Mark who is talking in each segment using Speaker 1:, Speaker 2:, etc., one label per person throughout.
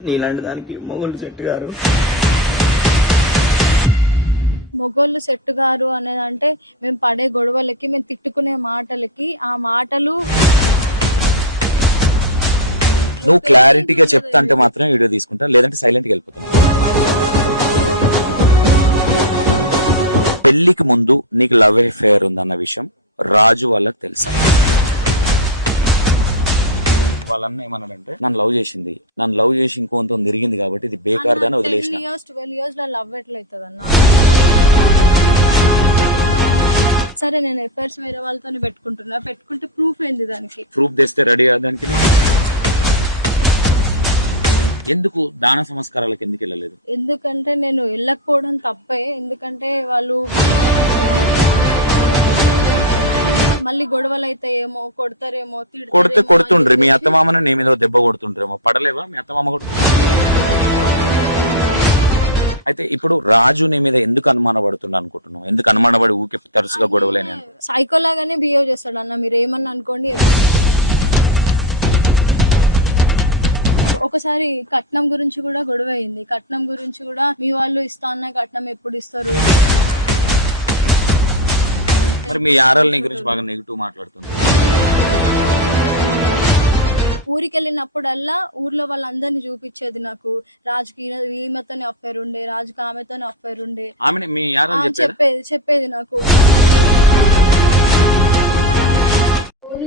Speaker 1: నీలాంటి దానికి మొగుళ్ళు చెట్టు గారు
Speaker 2: 提案さ。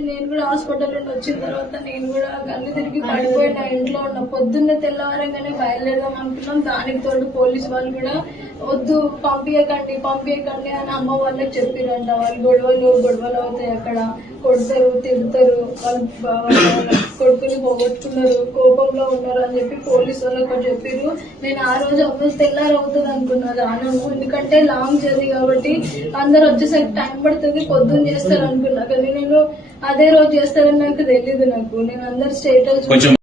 Speaker 2: నేను కూడా హాస్పిటల్ నుండి వచ్చిన తర్వాత నేను కూడా కళ్ళు తిరిగి పడిపోయిన ఇంట్లో ఉన్న. పొద్దున్నే తెల్లవారంగానే బయలుదేరదాం అనుకున్నాం. దానికి తోడు పోలీస్ వాళ్ళు కూడా వద్దు పంపించకండి పంపించకండి అని అమ్మ వాళ్ళకి చెప్పిరంట. వాళ్ళు గొడవలు గొడవలు అవుతాయి అక్కడ. కొడతారు తిడతారు. వాళ్ళు కొడుకుని పోగొట్టుకున్నారు. కోపంలో ఉన్నారు అని చెప్పి పోలీస్ వాళ్ళకి ఒకటి చెప్పిర్రు. నేను ఆ రోజు అవ్వదు తెల్లారి అవుతుంది అనుకున్నా రాను ఎందుకంటే లాంగ్ జర్నీ కాబట్టి అందరు వచ్చేసరికి టైం పడుతుంది పొద్దున్న చేస్తారు అనుకున్నా. కానీ నేను అదే రోజు చేస్తారని నాకు తెలియదు నాకు. నేను అందరు స్టేటస్
Speaker 3: కొంచెం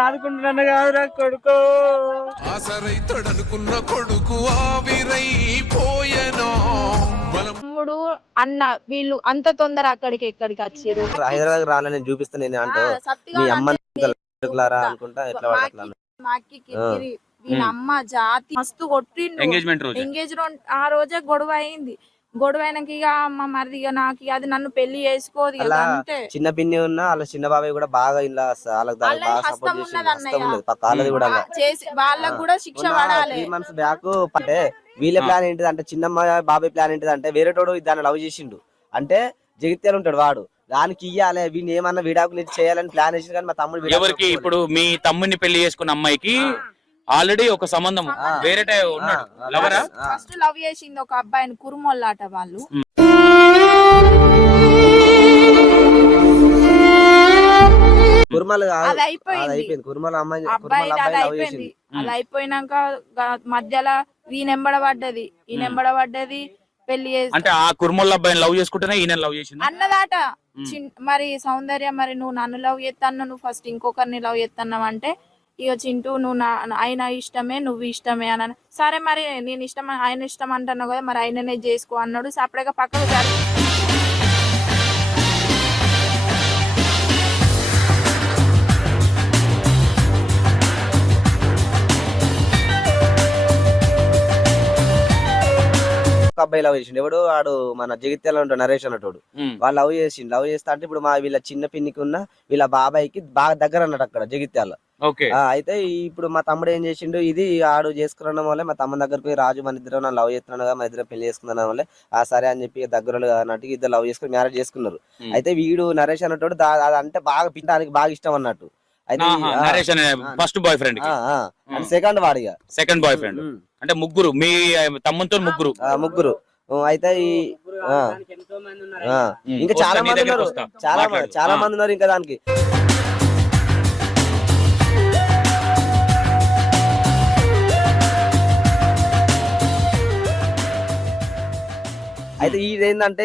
Speaker 1: ఆదుకుంటున్నాను కాదురా కొడుకో.
Speaker 4: ఆసరైతడనుకున్న కొడుకు ఆవిరైపోయెనో? బలం
Speaker 5: తమ్ముడు అన్న వీళ్ళు అంత తొందర అక్కడికి ఎక్కడికి వచ్చారు
Speaker 6: హైదరాబాద్ రాలని చూపిస్తా నేను అంటూ మీ అమ్మ అనుకుంటా ఎట్లా
Speaker 5: మాకి కిరికిరి. వీళ్ళ అమ్మ జాతి మస్తు కొట్టిండు.
Speaker 3: ఎంగేజ్మెంట్ రోజు?
Speaker 5: ఎంగేజ్ ఆ రోజే గొడవ అయింది. గొడవ అయినాక ఇక మా మరిది ఇక నాకు ఇక అది నన్ను పెళ్ళి చేసుకోదు ఇక
Speaker 6: అలా
Speaker 5: అంతే
Speaker 6: చిన్న పిన్ని ఉన్నా వాళ్ళ చిన్న బాబాయ్ కూడా బాగా ఇలా వాళ్ళకి దానికి
Speaker 5: వాళ్ళకి
Speaker 6: బాగా
Speaker 5: హస్తం
Speaker 6: సపోర్ట్ చేసి
Speaker 5: ఉన్నది అన్నయ్య.
Speaker 6: ఉన్నది. పక్క వాళ్ళది కూడా అలా.
Speaker 5: చేసి వాళ్ళకు కూడా శిక్ష పడాలి.
Speaker 6: త్రీ మంత్స్ బ్యాక్ అంటే వీళ్ళ ప్లాన్ ఏంటిది అంటే చిన్నమ్మ బాబాయ్ ప్లాన్ ఏంటిది అంటే వేరేటోడు దాన్ని లవ్ చేసిండు. అంటే జగిత్యాలు ఉంటాడు వాడు. దానికి ఇయ్యాలి వీడిని ఏమన్నా విడాకులు చేయాలని ప్లాన్ వేసిండు కానీ మా తమ్ముడు విడాకులు
Speaker 3: ఎవరికి
Speaker 6: ఒప్పుకోలేదు.
Speaker 3: ఇప్పుడు మీ తమ్ముని పెళ్ళి చేసుకున్న అమ్మాయికి ఆల్రెడీ ఒక సంబంధం
Speaker 6: ఆ.
Speaker 3: వేరే ఉన్నాడు. లవరా.
Speaker 5: ఫస్ట్ లవ్ చేసింది ఒక అబ్బాయిని కురుమొల్లాట వాళ్ళు.
Speaker 6: కుర్మలు.
Speaker 5: అది
Speaker 6: అది
Speaker 5: అయిపోయింది.
Speaker 6: అయిపోయింది. కుర్మల అమ్మాయి
Speaker 5: అబ్బాయి
Speaker 6: కుర్మల
Speaker 5: అది
Speaker 6: అబ్బాయి లవ్
Speaker 5: అయిపోయింది.
Speaker 6: చేసింది.
Speaker 5: అది అయిపోయినాక మధ్యలో ఈయనెంబడ పడ్డది ఈయనెంబడ పడ్డది పెళ్ళి చేసి
Speaker 3: అంటే ఆ కుర్మోళ్ళ అబ్బాయిని లవ్ చేసుకుంటేనే ఈయన లవ్ చేసింది?
Speaker 5: అన్నదాట. మరి సౌందర్య మరి నువ్వు నన్ను లవ్ చేస్తాను నువ్వు ఫస్ట్ ఇంకొకరిని లవ్ చేస్తున్నావు అంటే ఇక చింటూ నువ్వు నా ఆయన ఇష్టమే నువ్వు ఇష్టమే అని అన్న. సరే మరి నేను ఇష్టం ఆయన ఇష్టం అంటున్నావు కదా మరి ఆయననే చేసుకో అన్నాడు. సపరేట్గా పక్కకు జరి
Speaker 6: ఒక అబ్బాయి లవ్ చేసిండు. ఎవడు వాడు మన జగిత్యాల ఉంటాడు నరేష్ అన్నటోడు. వాళ్ళు లవ్ చేసిండు. లవ్ చేస్తా అంటే ఇప్పుడు మా వీళ్ళ చిన్న పిన్నికి ఉన్న వీళ్ళ బాబాయ్కి బాగా దగ్గర అన్నట్టు అక్కడ జగిత్యాల.
Speaker 3: ఓకే.
Speaker 6: ఆ, అయితే ఇప్పుడు మా తమ్ముడు ఏం చేసిండు ఇది ఆడు చేసుకున్న వల్లే మా తమ్ముడు దగ్గర పోయి రాజు మన ఇద్దరు లవ్ చేస్తున్నాను కదా మన ఇద్దరు పెళ్ళి చేసుకున్నాను వల్లే ఆ సరే అని చెప్పి దగ్గర అన్నట్టు ఇద్దరు లవ్ చేసుకుని మ్యారేజ్ చేసుకున్నారు. అయితే వీడు నరేష్ అన్నట్టు అంటే బాగా పిండానికి బాగా ఇష్టం అన్నట్టు. అయితే
Speaker 3: నరేష్ అనే ఫస్ట్ బాయ్ ఫ్రెండ్
Speaker 6: సెకండ్ వాడిగా.
Speaker 3: సెకండ్ బాయ్ ఫ్రెండ్ అంటే ముగ్గురు మీ తమ్ముతో ముగ్గురు.
Speaker 6: ఆ, ముగ్గురు. అయితే ఇంకా చాలా మంది ఉన్నారు. చాలా. చాలా. మంది ఉన్నారు ఇంకా దానికి. ఏంటంటే